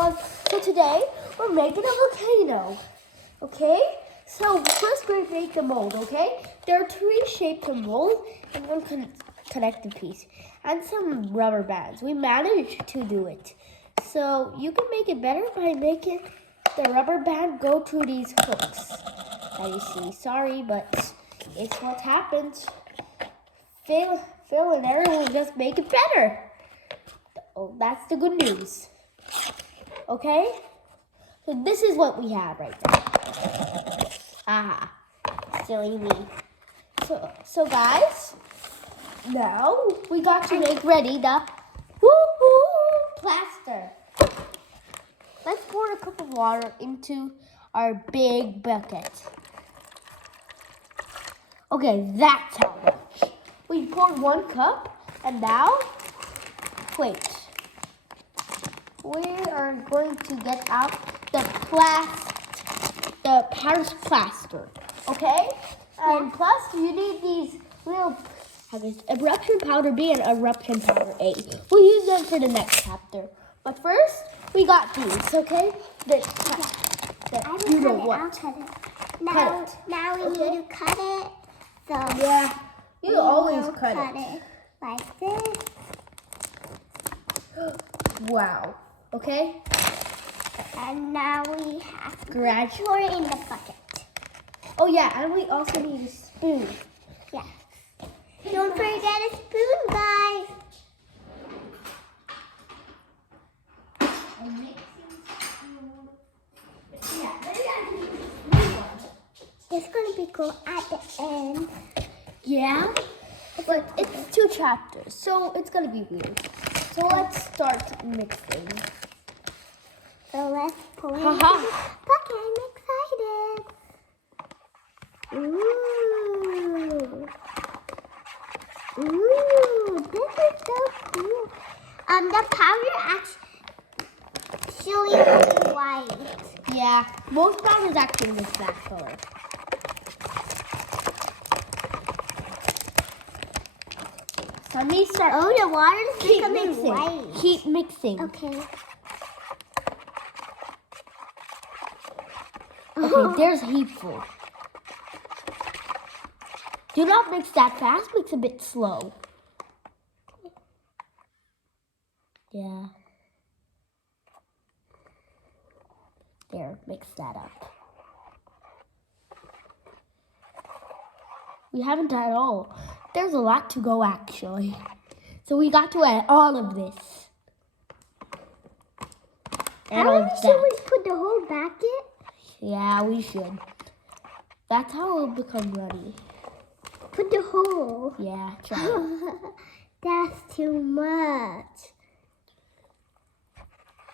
everyone. So today we're making a volcano. Okay? So first we're going to make the mold, okay? There are 3 shapes of mold and 1 connected piece. And some rubber bands. We managed to do it. So you can make it better by making the rubber band go through these hooks that you see. Sorry, but it's what happens. Phil and Aaron will just make it better. Oh, that's the good news. Okay? So this is what we have right now. Ah, silly me. So guys, now we got to make ready the plaster. Let's pour a cup of water into our big bucket. Okay, that's how much. We poured 1 cup, and now, wait. We are going to get out the Paris plaster, okay? And plus, you need these little, eruption powder B and eruption powder A. We'll use them for the next chapter. But first, we got these, okay? You know what? I'll cut it. Now we need to cut it. So yeah, you always cut it like this. Wow. Okay. And now we have to Graduate. pour it in the bucket. Oh yeah, and we also need a spoon. Yeah. Don't forget a spoon, guys. It's gonna be cool at the end. Yeah, but it's 2 chapters, so it's gonna be weird. So let's start mixing. So let's pour it in the bucket. I'm excited. Ooh. Ooh, this is so cool. The powder actually is white. Yeah, most powders actually look that color. So let me start. Oh, the water's becoming white. Keep mixing. Okay. Okay, there's a heap full. Do not mix that fast, mix a bit slow. Yeah. There, mix that up. We haven't done it all. There's a lot to go actually. So we got to add all of this. And all of that. Should we put the whole bucket? Yeah, we should. That's how it'll become ready. Put the whole. Yeah, try. That's too much.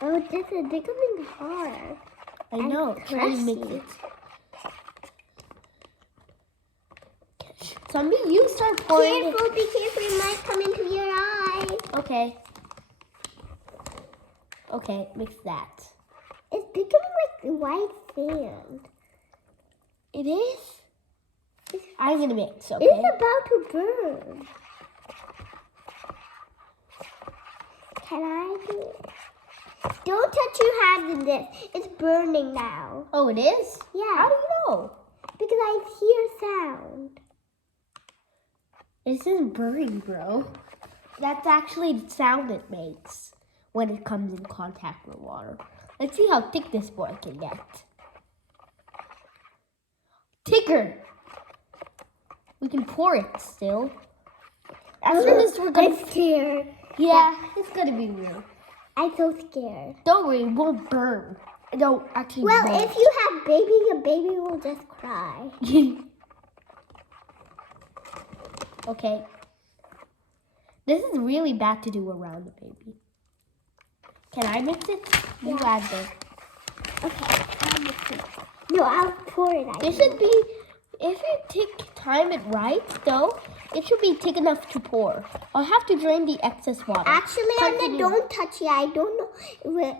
Oh, this is becoming hard. I know. Try to mix it. Zombie, you start pouring. Careful, be careful. It might come into your eye. Okay. Okay, mix that. It's becoming like white sand. It is? I'm going to mix, okay? It's about to burn. Can I do it? Don't touch your hands in this. It's burning now. Oh, it is? Yeah. How do you know? Because I hear sound. This isn't burning, bro. That's actually the sound it makes when it comes in contact with water. Let's see how thick this boy can get. Thicker. We can pour it still. After this, we're gonna. I'm scared. Yeah, it's gonna be weird. I'm so scared. Don't worry, it won't burn. It don't actually. Well, burn. if you have baby, your baby will just cry. Okay. This is really bad to do around the baby. Can I mix it? You add this. Okay, I'll mix it. No, I'll pour it out. This should be, if you time it right, though, it should be thick enough to pour. I'll have to drain the excess water. Actually, don't touch it. I don't know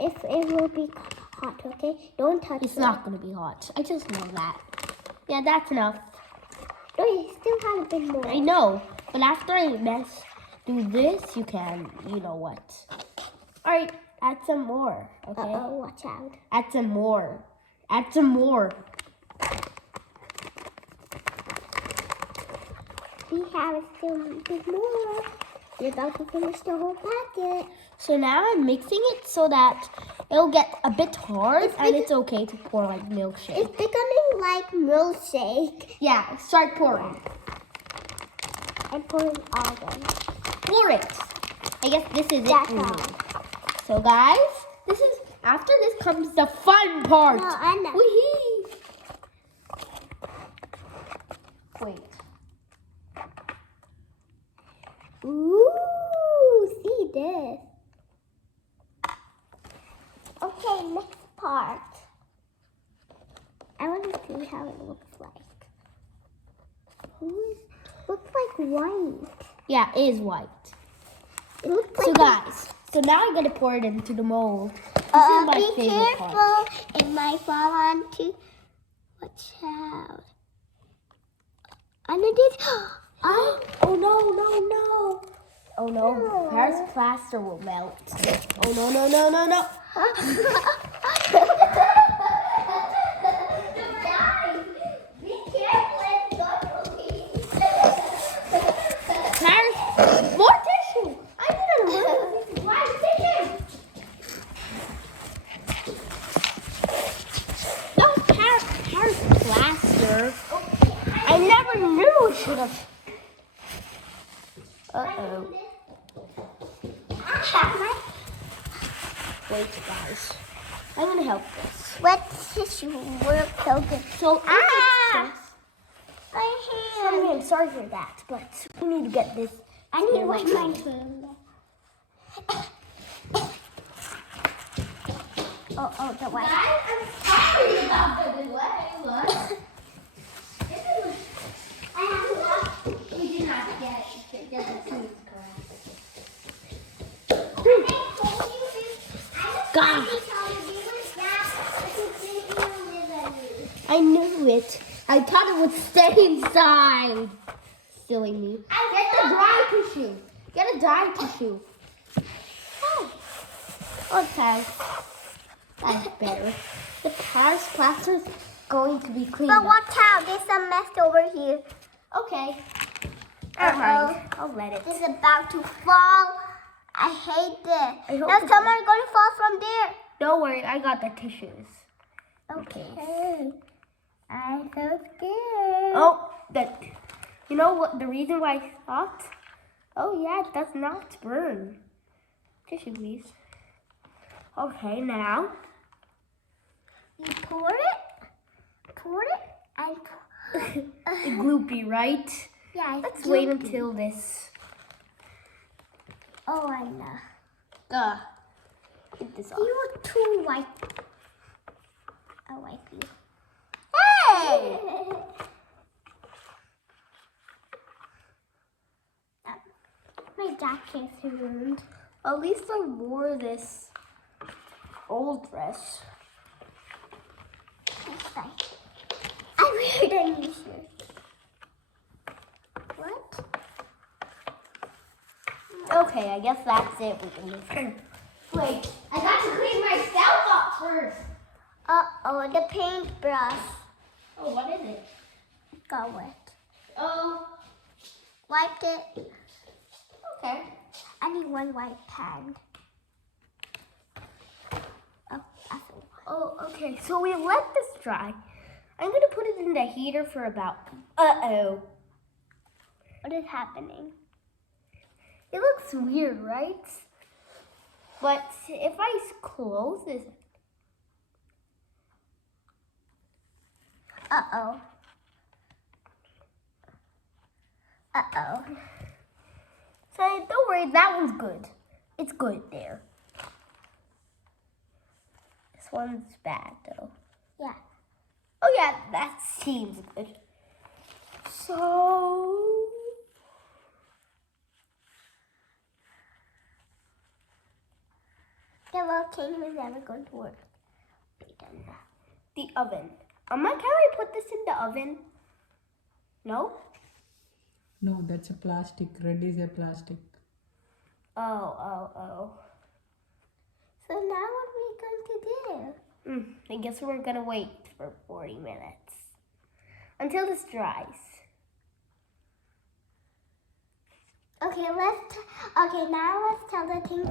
if it will be hot, okay? Don't touch it. It's not going to be hot. I just know that. Yeah, that's enough. No, you still have a bit more. I know, but after I do this, you can, you know what. All right, Add some more, okay? Uh-oh, watch out. Add some more. Add some more. We have still a bit more. We're about to finish the whole packet. So now I'm mixing it so that it'll get a bit hard it's okay to pour like milkshake. It's becoming like milkshake. Yeah, start pouring. I'm pouring all of them. Pour it. I guess this is That's it for all. me. So guys, after this comes the fun part. No, I know. Wee-hee. Wait. Ooh, see this. Okay, next part. I want to see how it looks like. Looks like white. Yeah, it is white. It looks So like guys, so now I'm gonna pour it into the mold. This is my be favorite careful. part. It might fall onto. Watch out. Under this. Oh no. Oh no, Paris plaster will melt. Oh no. Paris, more tissue. I need to remove this white tissue. That was Paris plaster. I never knew it should have. Uh-oh. Wait, guys. I'm gonna help this. Wet tissue works so good. So, My hand. I'm sorry for that, but we need to get this. I need to wipe my hand. Oh, the white. Guys, I'm sorry about the delay. I have to wash. We did not get it. It doesn't seem God. I knew it. I thought it would stay inside. Silly me. Get the dry tissue. Get a dry tissue. Oh. Okay. That's better. The Paris plaster is going to be cleaned But up. watch out, there's some mess over here. Okay. Uh-oh. I'll let it. It's about to fall. I hate this. I hope Now it's someone's going to fall from there. Don't worry, I got the tissues. Okay. I'm so scared. Oh, that. You know what? The reason why I thought? Oh yeah, it does not burn. Tissue, please. Okay, now. You pour it, and It's gloopy, right? yeah. Let's wait until this. Oh, I know. Get this off. You're too white. I'll wipe you. Hey! My jacket's ruined. At least I wore this old dress. I wear a new shirt. What? Okay, I guess that's it. We can move. Wait, I got to clean myself up first. Uh-oh, the paintbrush Oh, what is it? got wet. Oh, Wiped it. okay. I need one white pad. Oh, that's a lot. Oh, okay. So we let this dry. I'm gonna put it in the heater for about. Uh-oh. What is happening? It looks weird, right? But if I close this. Uh-oh. Uh-oh. So don't worry, that one's good. It's good there. This one's bad though. Yeah. Oh yeah, that seems good. So The volcano is never going to work. the oven. Can I put this in the oven? No? No, that's a plastic. Red is a plastic. Oh. So now what are we going to do? I guess we're gonna wait for 40 minutes until this dries. Okay, now let's tell the things